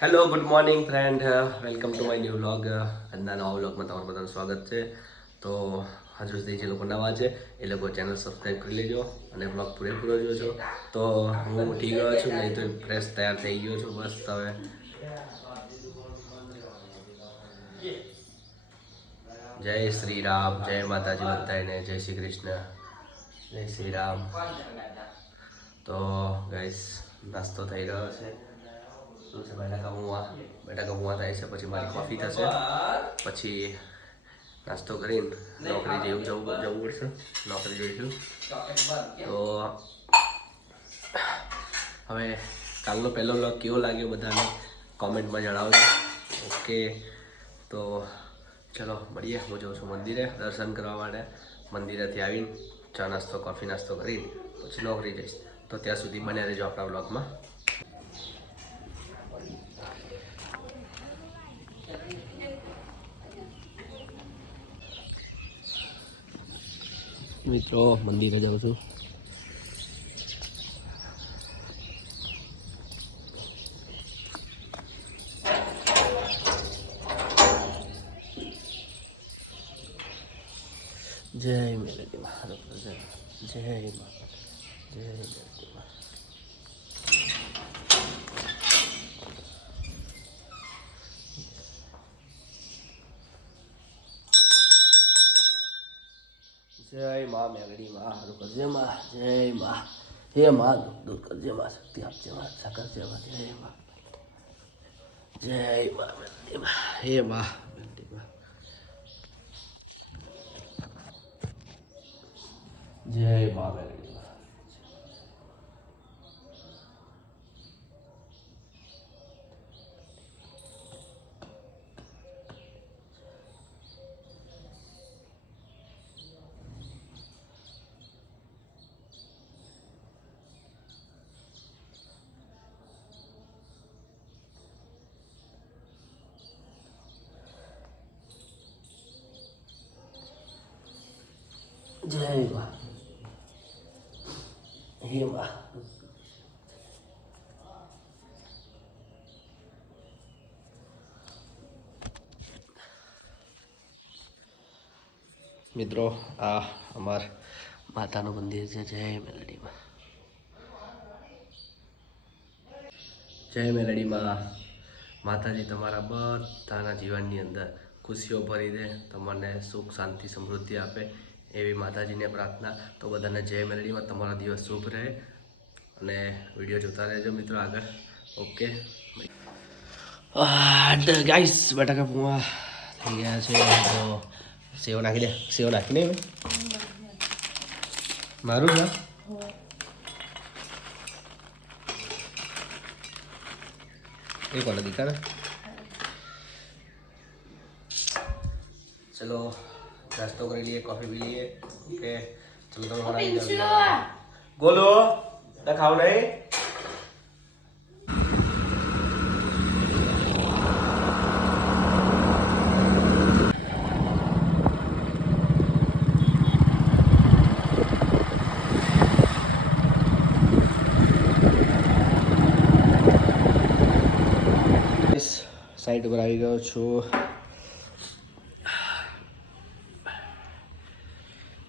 Hello good morning friend welcome to my new vlog આજના નવા વ્લોગમાં તમારું બધાનું સ્વાગત છે. તો હજુ સુધી જે લોકો નવા છે એ લોકો ચેનલ સબસ્ક્રાઈબ કરી લેજો અને વ્લોગ પૂરેપૂરો જોજો. તો હું ઉઠી ગયો છું, નહીં તો ફ્રેશ તૈયાર થઈ ગયો છું. બસ હવે જય શ્રી રામ, જય માતાજી બધાને, જય શ્રી કૃષ્ણ, જય શ્રી રામ. તો ગાઈસ નાસ્તો થઈ રહ્યો છે. શું છે બટાકા થાય છે, પછી મારી કોફી થશે, પછી નાસ્તો કરીને નોકરી જવું પડશે, નોકરી જોઈશું. તો હવે કાલનો પહેલો વ્લોગ કેવો લાગ્યો બધાને કોમેન્ટમાં જણાવજો. ઓકે, તો ચલો મળીએ. હું જાઉં છું મંદિરે દર્શન કરવા માટે. મંદિરેથી આવીને ચા નાસ્તો કોફી નાસ્તો કરીને પછી નોકરી જઈશ. તો ત્યાં સુધી બન્યા રહેજો આપણા વ્લોગમાં. મિત્રો મંદિરે જાઉં છું. જય મેલડી માં, જય માં, જય મેલડી માં. જય માં મેલડી માં, હારું કરજે માં. જય માં, હે માં દૂર કરજે માં, શક્તિ આપજે માં, રક્ષા કરજે માં. જય માં, જય માં મેલડી માં, હે માં મેલડી માં, જય માં મેલડી માં. જય માં, હે માં. મિત્રો આ અમાર માતાનું મંદિર છે. જય મેલડીમાં, જય મેલડીમાં. માતાજી તમારા બધાના જીવનની અંદર ખુશીઓ ભરી દે, તમને સુખ શાંતિ સમૃદ્ધિ આપે એવી માતાજીને પ્રાર્થના. તો બધાને જય મેલડીમાં. તમારો દિવસ શુભ રહે અને વિડીયો જોતા રહેજો મિત્રો આગળ. ઓકે ગાઈસ, બટાકા પૂવા થઈ ગયા છે. તો સેવ નાખી દે, સેવ નાખી દે મારું ના. એ કોને દીકા ને. ચલો નાસ્તો કરી લઈએ, કોફી પી લઈએ. ઓકે ચલો તમે બોલો ખાવ નહીં. સાઈડ ઉપર આવી ગયો છું.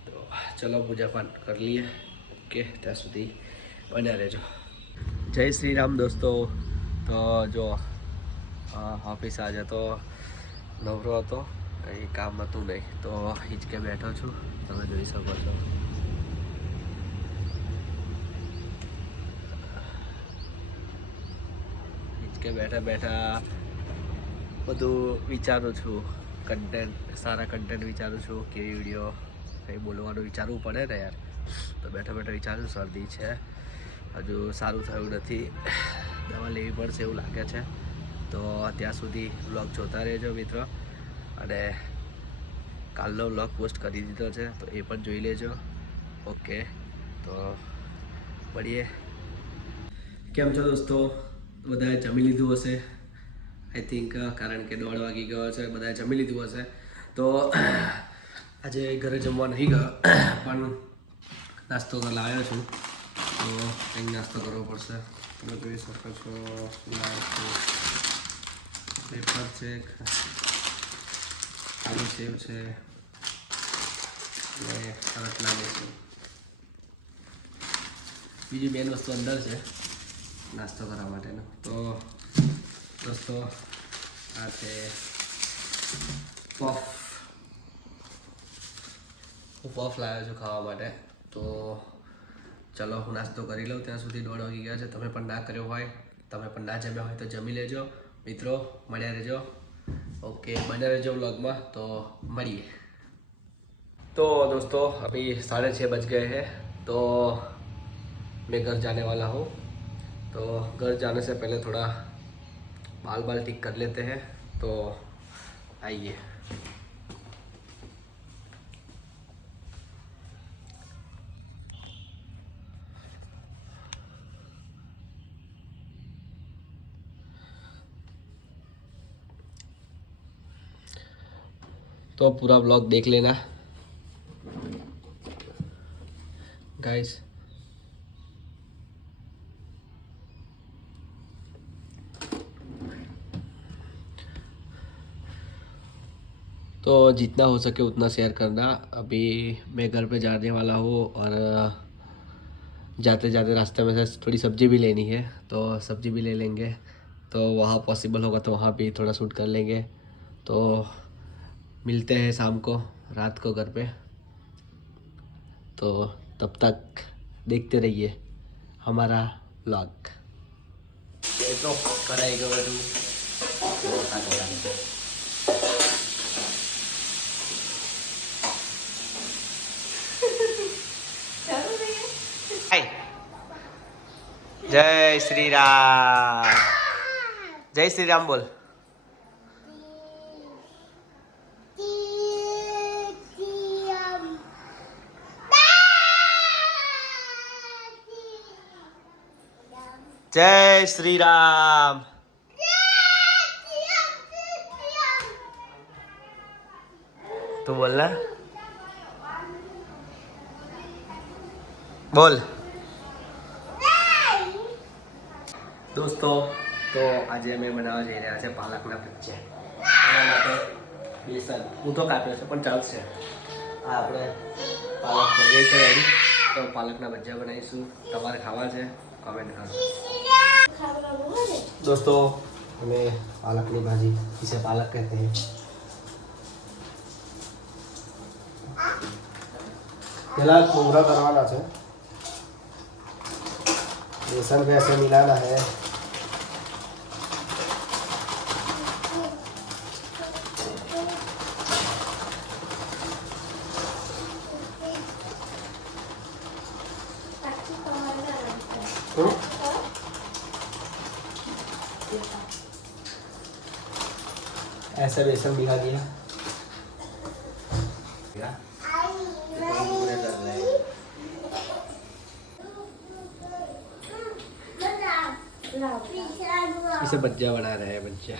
તો ચલો પૂજા પાઠ કરી લઈએ. ઓકે ત્યાં સુધી બન્યા રહેજો. જય શ્રી રામ દોસ્તો. તો જો ઓફિસ આજે તો નવરો હતો, કંઈ કામ હતું નહીં, તો હિંચકે બેઠો છું. તમે જોઈ શકો છો. હિંચકે બેઠા બેઠા બધું વિચારું છું. સારા કન્ટેન્ટ વિચારું છું. કેવી વિડીયો કંઈ બોલવાનું વિચારવું પડે ને યાર. તો બેઠા બેઠા વિચારું. શરદી છે, હજુ સારું થયું નથી, દવા લેવી પડશે એવું લાગે છે. તો ત્યાં સુધી વ્લોગ જોતા રહેજો મિત્રો. અને કાલનો વ્લોગ પોસ્ટ કરી દીધો છે, તો એ પણ જોઈ લેજો. ઓકે તો મળીએ. કેમ છો દોસ્તો? બધાએ જમી લીધું હશે આઈ થિંક, કારણ કે 1:30 વાગી ગયો છે. બધાએ જમી લીધું હશે. તો આજે ઘરે જમવા નહીં ગયો, પણ નાસ્તો તો લાવ્યો છું. તો કંઈક નાસ્તો કરવો પડશે. તમે જોઈ શકો છો. પેપર છે, આલુ સેવ છે અને રતલામી છે. બીજી મેન વસ્તુ અંદર છે નાસ્તો કરવા માટેનો. તો દોસ્તો આ છે પફ. હું પફ લાવ્યો છું ખાવા માટે. તો ચલો હું નાસ્તો કરી લઉં. ત્યાં સુધી 1:30 વાગી ગયા છે. તમે પણ ના કર્યો હોય, તમે પણ ના જમ્યા હોય તો જમી લેજો મિત્રો. મળ્યા રહેજો. ओके बने रहो व्लॉग में. तो મળીએ. तो दोस्तों अभी 6:30 बज गए हैं. तो मैं घर जाने वाला हूँ. तो घर जाने से पहले थोड़ा बाल ठीक कर लेते हैं. तो आइए. तो पूरा ब्लॉग देख लेना गाइस. तो जितना हो सके उतना शेयर करना. अभी मैं घर पे जाने वाला हूँ और जाते जाते रास्ते में से थोड़ी सब्जी भी लेनी है. तो सब्जी भी ले लेंगे. तो वहाँ पॉसिबल होगा तो वहाँ भी थोड़ा शूट कर लेंगे. तो मिलते हैं शाम को, रात को घर पे. तो तब तक देखते रहिए हमारा व्लॉग. तो कराई गयो છું. जय श्री राम. जय श्री राम बोल. जय श्री राम. तू बोलना. बोल. दोस्तों तो आज मैं बनावा જઈ રહ્યા છે પાલકના ભજીયા. એના માટે બેસન હું તો કાપ્યો છે પણ ચાલશે. આ આપણે પાલક ભજીયા છે રેડી. તો પાલકના ભજીયા બનાવીશું. તમારે ખાવા છે कमेंट करो. दोस्तों हमें पालक की भाजी, इसे पालक कहते हैं. पहला कोंगरा करवाना है. बेसन को ऐसे मिलाना है. ऐसा बेसन मिला दिया. इसे भजिया बना रहे हैं. भजिया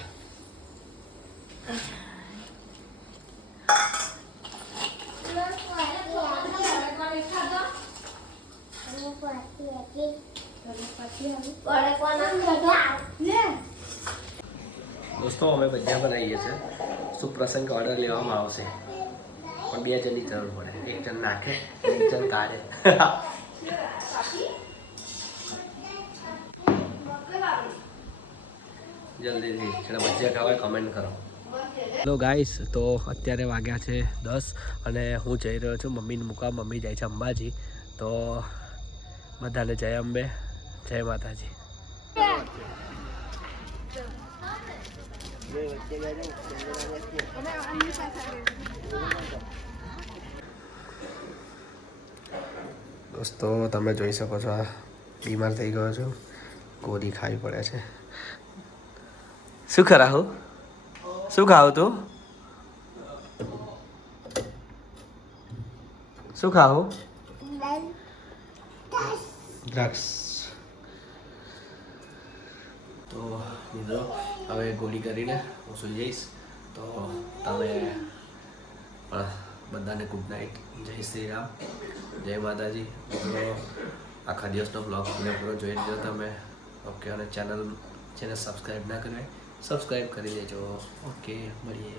दोस्तों અમે ભજીયા બનાવીએ છીએ. શુભ પ્રસંગ ઓર્ડર લેવામાં આવશે પણ 2 જણની જરૂર પડે. 1 જણ નાખે, 1 જણ કાઢે. જલ્દીથી જેને ભજીયા ખાવા કમેન્ટ કરો. હેલો ગાઈસ, તો અત્યારે વાગ્યા છે 10 અને હું જઈ રહ્યો છું મમ્મીને મૂકવા. મમ્મી જાય છે અંબાજી. તો બધાને જય અંબે, જય માતાજી. દોસ્તો તમે જોઈ શકો છો આ બીમાર થઈ ગયો છું. ગોળી ખાવી પડે છે. શું કરાવું? શું ખાવું તું? શું ખાવું? દ્રાક્ષ. તો મિત્રો હવે ગોળી કરીને હું સૂઈ જઈશ. તો તમે પણ બધાને ગુડ નાઇટ. જય શ્રી રામ, જય માતાજી. મિત્રો આખા દિવસનો બ્લોગ પૂરો જોઈ લીધો તમે. ઓકે. અને ચેનલ જેને સબસ્ક્રાઈબ ના કરી હોય સબસ્ક્રાઈબ કરી દેજો. ઓકે, મળીએ.